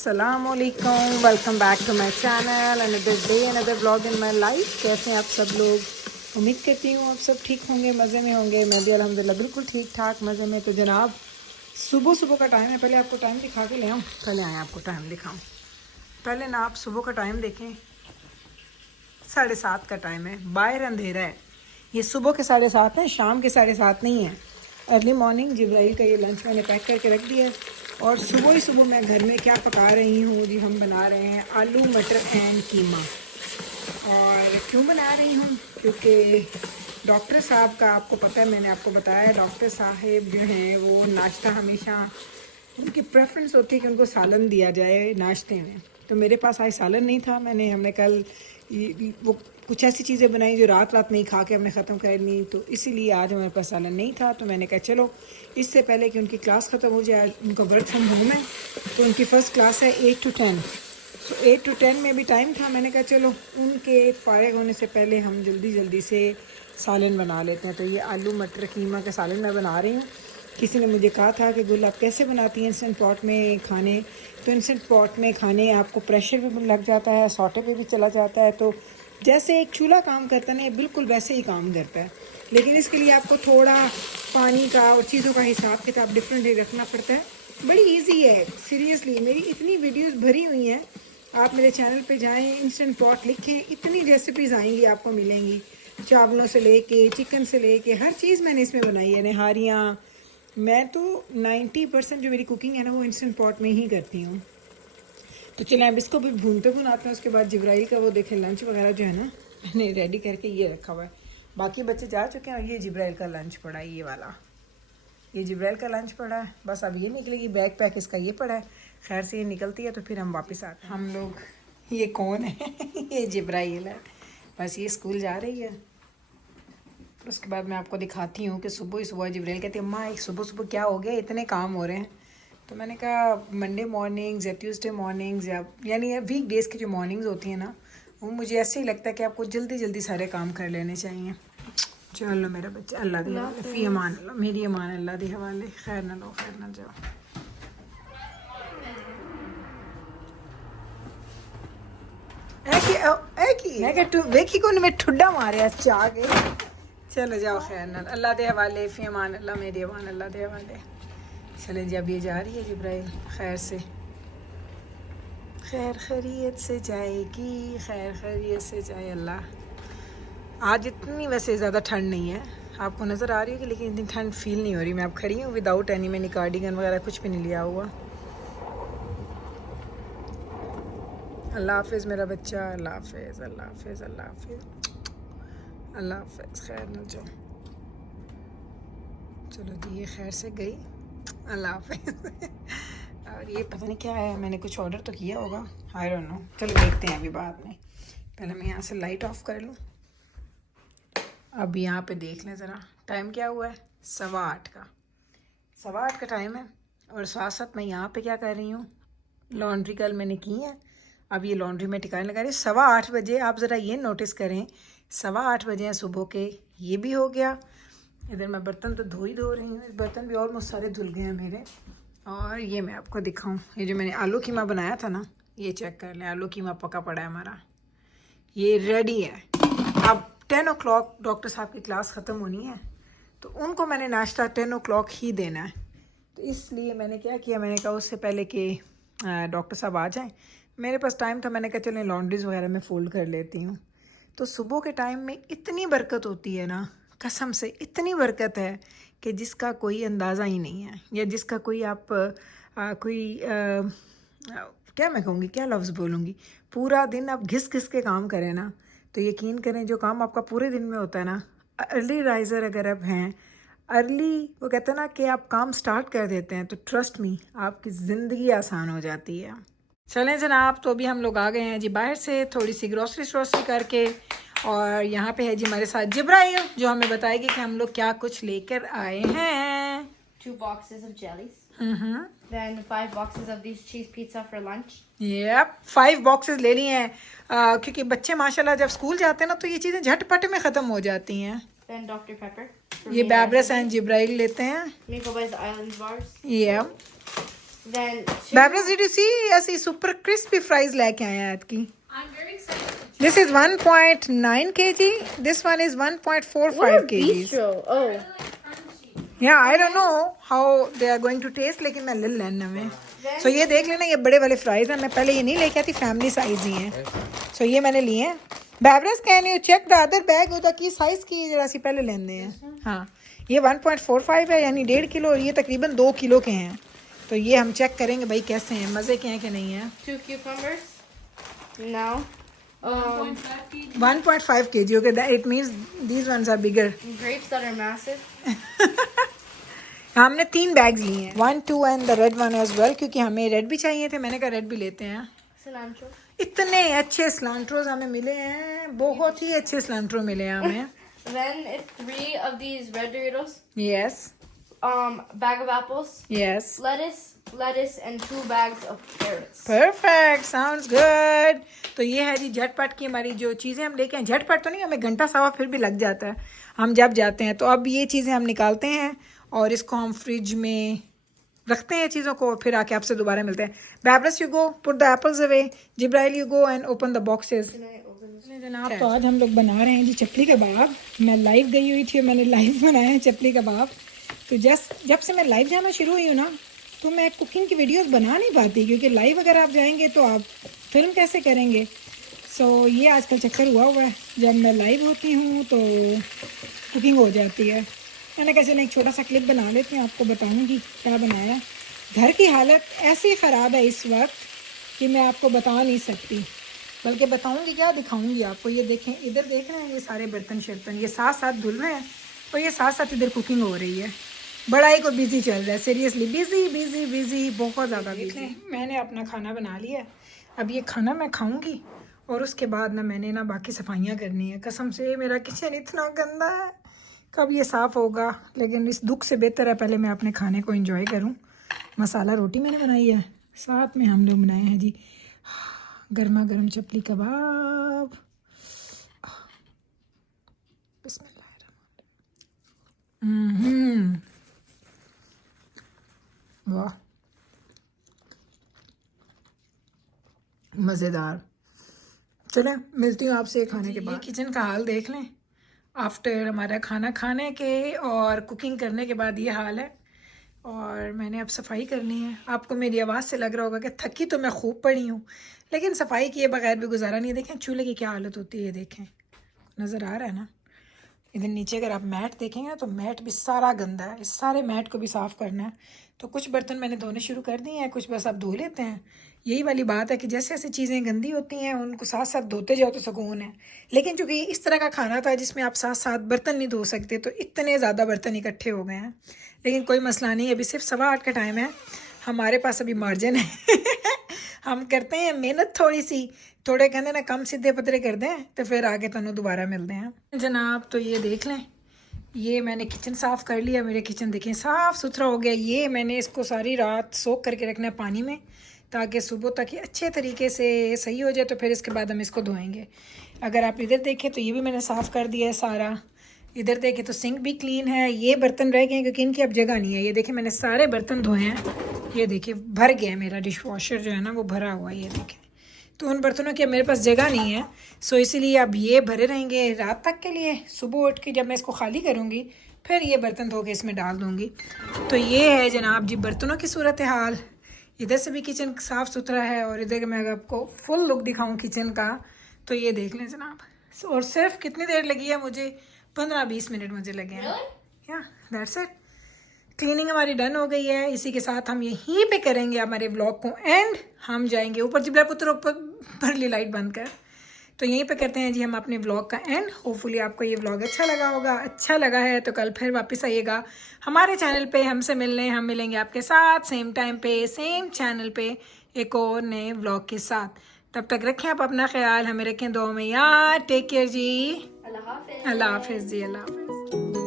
अस्सलामुअलैकुम, welcome back to my channel, another day another vlog in my life. कैसे हैं आप सब लोग? उम्मीद करती हूँ आप सब ठीक होंगे, मज़े में होंगे। मैं भी अल्हम्दुलिल्लाह बिल्कुल ठीक ठाक मज़े में। तो जनाब सुबह सुबह का टाइम है, पहले आपको टाइम दिखा के ले आऊँ। पहले आए आपको टाइम दिखाऊँ। पहले ना आप सुबह का टाइम देखें, 7:30 का टाइम है, बाहर अंधेरा है। ये सुबह के 7:30 हैं, शाम के 7:30 नहीं है। अर्ली मॉर्निंग जिब्राइल का ये लंच मैंने पैक करके रख दिया है। और सुबह ही सुबह मैं घर में क्या पका रही हूँ जी, हम बना रहे हैं आलू मटर एंड कीमा। और क्यों बना रही हूँ? क्योंकि डॉक्टर साहब का आपको पता है, मैंने आपको बताया, डॉक्टर साहब जो हैं वो नाश्ता हमेशा उनकी प्रेफरेंस होती है कि उनको सालन दिया जाए नाश्ते में। तो मेरे पास आज सालन नहीं था। हमने कल वो कुछ ऐसी चीज़ें बनाई जो रात नहीं खा के हमने ख़त्म कर ली, तो इसीलिए आज हमारे पास सालन नहीं था। तो मैंने कहा चलो इससे पहले कि उनकी क्लास ख़त्म हो जाए, उनका वर्क फ्रॉम होम है, तो उनकी फ़र्स्ट क्लास है 8 to 10। तो 8 to 10 में भी टाइम था। मैंने कहा चलो उनके फारिग होने से पहले हम जल्दी से सालन बना लेते हैं। तो ये आलू मटर कीमा का सालन मैं बना रही हूँ। किसी ने मुझे कहा था कि गुल आप कैसे बनाती हैं इंस्टेंट पॉट में खाने? तो इंस्टेंट पॉट में खाने आपको प्रेशर भी लग जाता है, सॉटे पे भी चला जाता है। तो जैसे एक चूल्हा काम करता है ना, ये बिल्कुल वैसे ही काम करता है। लेकिन इसके लिए आपको थोड़ा पानी का और चीज़ों का हिसाब किताब डिफरेंट रखना पड़ता है। बड़ी इजी है, सीरियसली। मेरी इतनी वीडियोस भरी हुई हैं, आप मेरे चैनल पे जाएं, इंस्टेंट पॉट लिखें, इतनी रेसिपीज़ आएंगी आपको मिलेंगी। चावलों से लेके चिकन से लेके हर चीज़ मैंने इसमें बनाई है। नहारियाँ, मैं तो 90% जो मेरी कुकिंग है ना वो इंस्टेंट पॉट में ही करती हूँ। तो चलें अब इसको भी भूनते भुनाते हैं। उसके बाद जिब्राइल का वो देखें लंच वगैरह जो है ना मैंने रेडी करके ये रखा हुआ है। बाकी बच्चे जा चुके हैं और ये जिब्राइल का लंच पड़ा है, ये वाला, ये जिब्राइल का लंच पड़ा है। बस अब ये निकलेगी, बैग पैक इसका ये पड़ा है। खैर से ये निकलती है तो फिर हम वापस आते हैं। हम लोग, ये कौन है? ये जिब्राइल है। बस ये स्कूल जा रही है। उसके बाद मैं आपको दिखाती हूँ कि सुबह ही सुबह जिब्राइल कहती है अम्मा एक सुबह सुबह क्या हो गया, इतने काम हो रहे हैं। तो मैंने कहा मंडे मॉर्निंग्स या ट्यूसडे मॉर्निंग्स यानी वीक डेज़ की जो मॉर्निंग्स होती हैं ना, वो मुझे ऐसे ही लगता है कि आपको जल्दी सारे काम कर लेने चाहिए। चलो मेरा बच्चा, अल्लाह दी हवाले, फ़ी अमान अल्लाह, मेरी अमान अल्लाह दी हवाले। खैर ना लो, खैर ना जाओ। वेखी को मैं ठुड्डा मारे चाह के। चलो जाओ, खैर ना, अल्लाह दे हवाले, फ़ी अमान अल्लाह, मेरी अमान अल्लाह दे हवाले। चलें जी, अब ये जा रही है जिब्राइल खैर से, खैर खैरियत से जाएगी, खैर खैरियत से जाए अल्लाह। आज इतनी वैसे ज़्यादा ठंड नहीं है, आपको नज़र आ रही होगी, लेकिन इतनी ठंड फील नहीं हो रही। मैं अब खड़ी हूँ विदाउट एनी, मैंने कार्डिगन वगैरह कुछ भी नहीं लिया हुआ। अल्लाह हाफिज़ मेरा बच्चा, अल्लाह हाफिज़, अल्लाह हाफिज़, अल्लाह हाफिज़, अल्लाह हाफिज़। खैर न जाओ। चलो जी, ये खैर से गई, अल्लाह हाफिज़। और ये पता नहीं क्या है, मैंने कुछ ऑर्डर तो किया होगा, आई डोंट नो। चलो देखते हैं अभी बाद में। पहले मैं यहाँ से लाइट ऑफ कर लूँ। अब यहाँ पे देख लें ज़रा टाइम क्या हुआ है, 8:15 का, 8:15 का टाइम है। और साथ साथ मैं यहाँ पे क्या कर रही हूँ, लॉन्ड्री कल मैंने की है, अब ये लॉन्ड्री में टिकाने लगा रही। 8:15 बजे, आप ज़रा ये नोटिस करें, 8:15 बजे हैं सुबह के। ये भी हो गया। इधर मैं बर्तन तो धो रही हूँ, बर्तन भी ऑलमोस्ट सारे धुल गए हैं मेरे। और ये मैं आपको दिखाऊं, ये जो मैंने आलू कीमा बनाया था ना, ये चेक कर लें, आलू कीमा पका पड़ा है हमारा, ये रेडी है। अब 10 o'clock डॉक्टर साहब की क्लास ख़त्म होनी है, तो उनको मैंने नाश्ता 10 o'clock ही देना है। तो इसलिए मैंने क्या किया, मैंने कहा उससे पहले कि डॉक्टर साहब आ जाएँ, मेरे पास टाइम था, मैंने कहा चलें लॉन्ड्रीज वगैरह में फ़ोल्ड कर लेती हूँ। तो सुबह के टाइम में इतनी बरकत होती है ना, कसम से इतनी बरकत है कि जिसका कोई अंदाज़ा ही नहीं है, या जिसका कोई आप क्या मैं कहूँगी, क्या लफ्ज़ बोलूँगी। पूरा दिन आप घिस के काम करें ना, तो यकीन करें जो काम आपका पूरे दिन में होता है ना, अर्ली राइज़र अगर आप हैं, अर्ली वो कहते हैं ना कि आप काम स्टार्ट कर देते हैं, तो ट्रस्ट मी आपकी ज़िंदगी आसान हो जाती है। चलें जनाब, तो अभी हम लोग आ गए हैं जी बाहर से, थोड़ी सी ग्रॉसरी करके। और यहाँ पे है जी हमारे साथ जिब्राइल, जो हमें बताएगी कि हम लोग क्या कुछ लेकर आए हैं। 2 boxes of jellies. Then 5 boxes of these cheese pizza for lunch. Yep, 5 boxes ले लिए हैं, क्योंकि बच्चे माशाल्लाह जब स्कूल जाते हैं ना, तो ये चीज़ें झटपट में ख़त्म हो जाती हैं। Then Dr. Pepper. ये बैब्रस एंड जिब्राइल लेते हैं। Mikobay's Island bars. Yep. Then Babras, did you see? ਅਸੀਂ super crispy fries ਲੈ ਕੇ ਆਏ ਆ ਐਤਕੀ. I'm very excited. This is 1.9 kg. This one is 1.45 kgs. bistro. Oh, Really like crunchy. Yeah, I don't know how they are going to taste, लेकिन मैं ले लेना में. So ये देख लेना, ये बड़े वाले फ्राइज हैं. मैं पहले ये नहीं लेके आती, फैमिली साइज ही हैं. So ये मैंने लिए हैं. Babras, can you check the other bag? उधर की साइज की जरा सी पहले लेने हैं. हाँ, ये 1.45 है, यानी 1.5 किलो, और ये तकरीबन 2 किलो के हैं. तो ये हम चेक करेंगे भाई कैसे हैं, मज़े के हैं कि नहीं हैं. 2 cucumbers. No. 1.5 kg. 1.5 kg. Okay, that it means these ones are bigger. Grapes that are massive. हमने 3 बैग्स लिए हैं. 1, 2 and the red one as well, क्योंकि हमें रेड भी चाहिए थे. मैंने कहा रेड भी लेते हैं. Cilantro. इतने अच्छे सिलेंट्रोज हमें मिले हैं, बहुत ही अच्छे सिलेंट्रो मिले हैं हमें. Then it's 3 of these red Doritos. Yes Bag of apples. Yes, Lettuce, and 2 bags of carrots. Perfect, sounds good. तो ये है जी झटपट की हमारी जो चीज़ें हम लेके आए. झटपट तो नहीं, हमें घंटा सवा फिर भी लग जाता है हम जब जाते हैं. तो अब ये चीज़ें हम निकालते हैं और इसको हम फ्रिज में रखते हैं चीज़ों को, फिर आके आपसे दोबारा मिलते हैं. Babras, you go put the apples away. Jibrail, you go and open the boxes. Can I open this? जनाब, तो आज हम लोग बना रहे हैं जी चपली कबाब. मैं लाइव गई हुई थी और मैंने लाइव बनाया है चपली कबाब. तो जब से मैं लाइव जाना शुरू हुई हूँ ना, तो मैं कुकिंग की वीडियोस बना नहीं पाती, क्योंकि लाइव अगर आप जाएंगे तो आप फिल्म कैसे करेंगे. सो ये आजकल चक्कर हुआ है, जब मैं लाइव होती हूँ तो कुकिंग हो जाती है. मैंने कहा चलो एक छोटा सा क्लिप बना लेती हूँ, आपको बताऊँगी क्या बनाया. घर की हालत ऐसी ख़राब है इस वक्त कि मैं आपको बता नहीं सकती, बल्कि बताऊँगी क्या, दिखाऊँगी आपको. ये देखें, इधर देख रहे हैं, ये सारे बर्तन शर्तन ये साथ साथ धुल रहे हैं और ये साथ साथ इधर कुकिंग हो रही है. बड़ा ही को बिजी चल रहा है, सीरियसली बिजी, बहुत ज़्यादा बिजी. मैंने अपना खाना बना लिया. अब ये खाना मैं खाऊँगी और उसके बाद ना मैंने ना बाकी सफाइयाँ करनी है. कसम से मेरा किचन इतना गंदा है, कब ये साफ़ होगा. लेकिन इस दुख से बेहतर है पहले मैं अपने खाने को एंजॉय करूं. मसाला रोटी मैंने बनाई है, साथ में हम लोग बनाए हैं जी गर्मा गर्म चपली कबाब. बिस्मिल्लाहिर्रहमानिर्रहीम. वाह, मज़ेदार. चलें, मिलती हूँ आपसे खाने के बाद. किचन का हाल देख लें. आफ्टर हमारा खाना खाने के और कुकिंग करने के बाद ये हाल है. और मैंने अब सफाई करनी है. आपको मेरी आवाज़ से लग रहा होगा कि थकी तो मैं खूब पड़ी हूँ, लेकिन सफाई किए बगैर भी गुजारा नहीं. देखें चूल्हे की क्या हालत होती है, ये देखें, नज़र आ रहा है ना. इधर नीचे अगर आप मैट देखेंगे ना, तो मैट भी सारा गंदा है. इस सारे मैट को भी साफ़ करना है. तो कुछ बर्तन मैंने धोने शुरू कर दिए हैं, कुछ बस आप धो लेते हैं. यही वाली बात है कि जैसे जैसे चीज़ें गंदी होती हैं उनको साथ साथ धोते जाओ तो सुकून है. लेकिन चूँकि इस तरह का खाना था जिसमें आप साथ साथ बर्तन नहीं धो सकते, तो इतने ज़्यादा बर्तन इकट्ठे हो गए हैं. लेकिन कोई मसला नहीं, अभी सिर्फ 8:15 का टाइम है, हमारे पास अभी मार्जिन है. हम करते हैं मेहनत थोड़ी सी, थोड़े कहते ना कम सीधे पतरे कर दें, तो फिर आगे तुम दोबारा मिलते हैं जनाब. तो ये देख लें, ये मैंने किचन साफ़ कर लिया. मेरे किचन देखें साफ़ सुथरा हो गया. ये मैंने इसको सारी रात सोख करके रखना है पानी में, ताकि सुबह तक ये अच्छे तरीके से सही हो जाए. तो फिर इसके बाद हम इसको धोएंगे. अगर आप इधर देखें तो ये भी मैंने साफ़ कर दिया है सारा. इधर देखें तो सिंक भी क्लीन है. ये बर्तन रह गए हैं क्योंकि इनकी अब जगह नहीं है. ये देखें मैंने सारे बर्तन धोए हैं. ये देखिए भर गया मेरा डिश वॉशर जो है ना, वो भरा हुआ है. ये देखें, तो उन बर्तनों की मेरे पास जगह नहीं है. सो इसीलिए अब ये भरे रहेंगे रात तक के लिए. सुबह उठ के जब मैं इसको खाली करूँगी, फिर ये बर्तन धो के इसमें डाल दूँगी. तो ये है जनाब जी बर्तनों की सूरत हाल. इधर से भी किचन साफ़ सुथरा है, और इधर मैं अगर आपको फुल लुक दिखाऊँ किचन का, तो ये देख लें जनाब. और सिर्फ कितनी देर लगी है मुझे, 15-20 मिनट मुझे लगे हैं. या दैट्स इट. क्लीनिंग हमारी डन हो गई है. इसी के साथ हम यहीं पे करेंगे हमारे व्लॉग को एंड. हम जाएंगे ऊपर. जिब्राइल पुत्र ऊपर पर ली लाइट बंद कर. तो यहीं पे करते हैं जी हम अपने व्लॉग का एंड. होपफुली आपको ये व्लॉग अच्छा लगा होगा. अच्छा लगा है तो कल फिर वापस आइएगा हमारे चैनल पे हमसे मिलने. हम मिलेंगे आपके साथ सेम टाइम पे सेम चैनल पे एक और नए व्लॉग के साथ. तब तक रखें आप अपना ख्याल, हमें रखें दुआ में यार. टेक केयर जी. Allah Hafiz. अल्लाह हाफिज़ जी. अल्लाह हाफिज़.